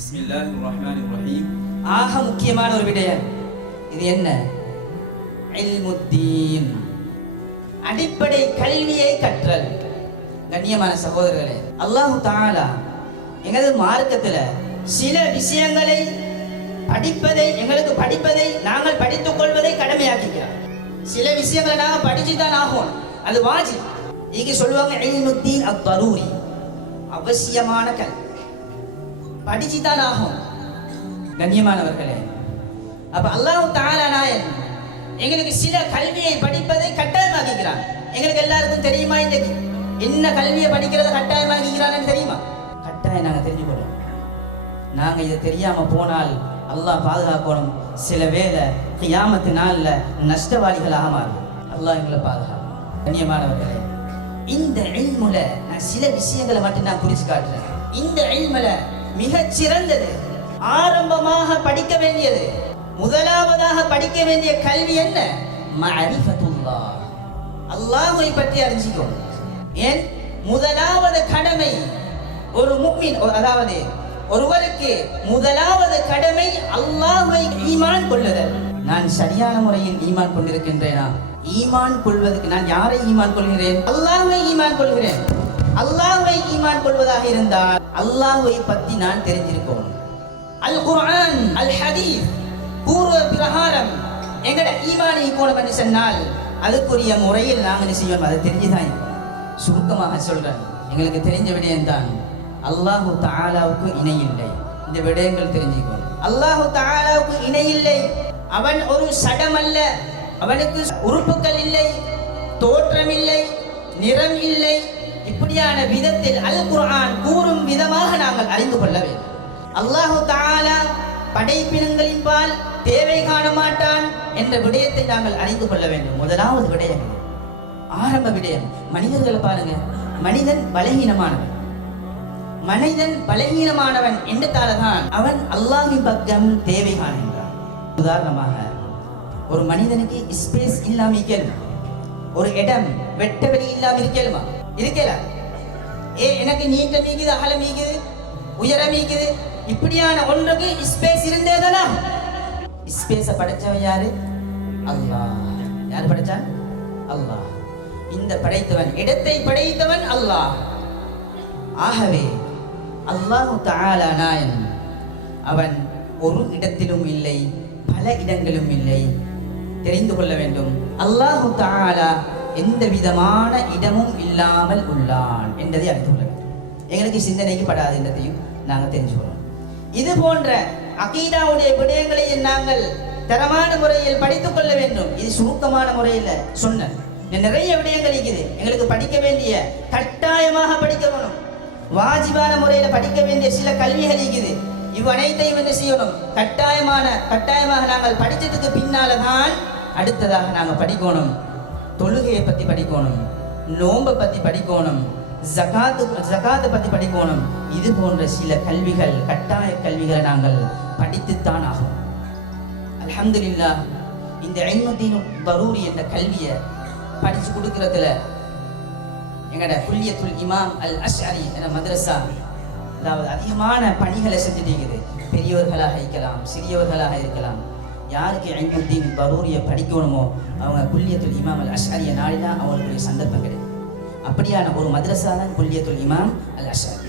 பிஸ்மில்லாஹிர்ரஹ்மானிர்ரஹீம். ஆக முக்கியமான ஒரு விடயம் இது என்ன? இல்முத்தீன், அடிப்படை கல்வியை கற்றல். கண்ணியமான சகோதரர்களே, அல்லாஹ் தஆலா எங்களது மார்க்கத்துல சில விஷயங்களை படிப்பதை நாங்கள் படித்துக் கொள்வதை கடமையாக்குகிறார். சில விஷயங்களை நாங்கள் படிச்சுதான் ஆகும், அது வாஜிப். இங்க சொல்லுவாங்க இல்முத்தீன் அத்-தரூரி, அவசியமான கல்வி, படிச்சுதான் ஆகும். கண்ணியமானவர்களே, அப்ப அல்லாஹ் தஆலா நாயன் எங்களுக்கு சில கல்வியை படிப்பதை கட்டாயமாக்குகிறான். எங்களுக்கு எல்லாருக்கும் தெரியுமா இன்னைக்கு என்ன கல்வியை படிக்கிறத கட்டாயமாக்குகிறான்னு தெரியுமா? கட்டாயம் நாங்க தெரிஞ்சுக்கணும். நாங்க இதை தெரியாம போனால் அல்லாஹ் பாதுகாக்கணும். சில வேளை கியாமத்து நாள்ல நஷ்டவாளிகளாக மாறும். அல்லாஹ் எங்களை பாதுகாக்கும். கண்ணியமானவர்களே, இந்த இல்முல நான் சில விஷயங்களை மட்டும் நான் குறிச்சு காட்டுறேன். இந்த இல்முல மிகச் சிறந்தது, ஆரம்பமாக படிக்க வேண்டியது, முதலாவதாக படிக்க வேண்டிய கல்வி என்ன? மஅரிஃபத்துல்லாஹ், அல்லாஹ்வை பற்றி அறிஞ்சிக்கணும். ஏன்? முதலாவது கடமை ஒரு முஃமின், அதாவது ஒருவருக்கு முதலாவது கடமை அல்லாஹ்வை ஈமான் கொள்ளுதல். நான் சரியான முறையில் ஈமான் கொண்டிருக்கின்றேனா? ஈமான் கொள்வதற்கு நான் யாரை ஈமான் கொள்கிறேன்? அல்லாஹ்வை ஈமான் கொள்கிறேன். அல்லாஹ்வை ஈமான் கொள்வதாக இருந்தால் அல்லாஹ்வை பற்றி நான் தெரிஞ்சிருக்கணும். அல் குர்ஆன் அல் ஹதீஸ் பூர்வ பிரகாரம் எங்கட ஈமானை கோணம் என்று சொன்னால் அதுக்குரிய முறையில் நாங்கள் செய்யணும். அதை தெரிஞ்சுதான். சுருக்கமாக சொல்றேன், எங்களுக்கு தெரிஞ்ச விடயம் தான் அல்லாஹ் தஆலாவுக்கு இணை இல்லை. இந்த விடயங்கள் தெரிஞ்சுக்கணும். அல்லாஹ் தஆலாவுக்கு இணை இல்லை. அவன் ஒரு சடம் அல்ல, அவனுக்கு உறுப்புகள் இல்லை, தோற்றம் இல்லை, நிறம் இல்லை. இப்படியான விதத்தில் அல் குர்ஆன் கூறும் விதமாக நாங்கள் அறிந்து கொள்ள வேண்டும். அல்லாஹ் தஆலா படைப்பினங்களின் பால் தேவை காண மாட்டான் என்ற விடயத்தை நாங்கள் அறிந்து கொள்ள வேண்டும். முதலாவது விடயம், ஆரம்ப விடயம், மனிதர்களை பாருங்க. மனிதன் பலகீனமானவன் என்றால்தான் அவன் அல்லாஹ்வின் பக்கம் தேவை காணுகின்றான். உதாரணமாக ஒரு மனிதனுக்கு ஸ்பேஸ் இல்லாம இருக்கேன், ஒரு இடம் வெட்ட வெளி இல்லாம இருக்கேலுமா? இருக்கலாம். எனக்கு நீட்டம் மீக்குது, அகலம் மீக்குது, உயரம் மீக்குது, இப்படியான ஒன்றுக்கு ஸ்பேஸ் இருந்தேதானா? ஸ்பேஸ படைச்சவன் யாரு? அல்லாஹ். யார் படைச்சான்? அல்லாஹ். இந்த படைத்தவன், இடத்தை படைத்தவன் அல்லாஹ். ஆகவே அல்லாஹ் தஆலா நாயன் அவன் ஒரு இடத்திலும் இல்லை, பல இடங்களும் இல்லை. தெரிந்து கொள்ள வேண்டும், அல்லாஹ் தஆலா எந்த விதமான இடமும் இல்லாமல் உள்ளான் என்பதை அறிந்து கொள்ள வேண்டும். எங்களுக்கு சிந்தனைக்கு படாது என்றதையும் நாங்கள் தெரிஞ்சுக்கணும். இது போன்ற அகீதாவுடைய விடயங்களை நாங்கள் தரமான முறையில் படித்துக் கொள்ள வேண்டும். இது சுருக்கமான முறையில் சொன்ன நிறைய விடயங்கள் இருக்குது. எங்களுக்கு படிக்க வேண்டிய, கட்டாயமாக படிக்க வேணும், வாஜிபான முறையில் படிக்க வேண்டிய சில கல்விகள் இருக்குது. இவ்வனைத்தையும் என்ன செய்யணும்? கட்டாயமாக நாங்கள் படித்ததுக்கு பின்னால தான் அடுத்ததாக நாங்கள் படிக்கணும். தொழுகையை பற்றி படிக்கணும், நோன்பை பற்றி படிக்கணும், ஜகாத்தை பற்றி படிக்கணும். இது போன்ற சில கல்விகள், கட்டாய கல்விகளை நாங்கள் படித்துத்தான் ஆகும். அல்ஹம்துலில்லாஹ், இந்த இல்முத்தீன் தரூரி என்ற கல்வியை படிச்சு கொடுக்கறதுல எங்கட குல்லியத்துல் இமாம் அல் அஷ்அரி என்ற மதரசா அதாவது அதிகமான பணிகளை செஞ்சுட்டு இருக்குது. பெரியவர்களாக இருக்கலாம், சிறியவர்களாக இருக்கலாம். யாருக்கு இல்முத்தீன் தரூரியை படிக்கணுமோ அவங்க குல்லியத்துல் இமாம் அல் அஷ்அரியை நாடினா அவங்களுக்கு சந்தர்ப்பம் கிடைக்கும். அப்படியான ஒரு மதரசா தான் குல்லியத்துல் இமாம் அல் அஷ்அரி.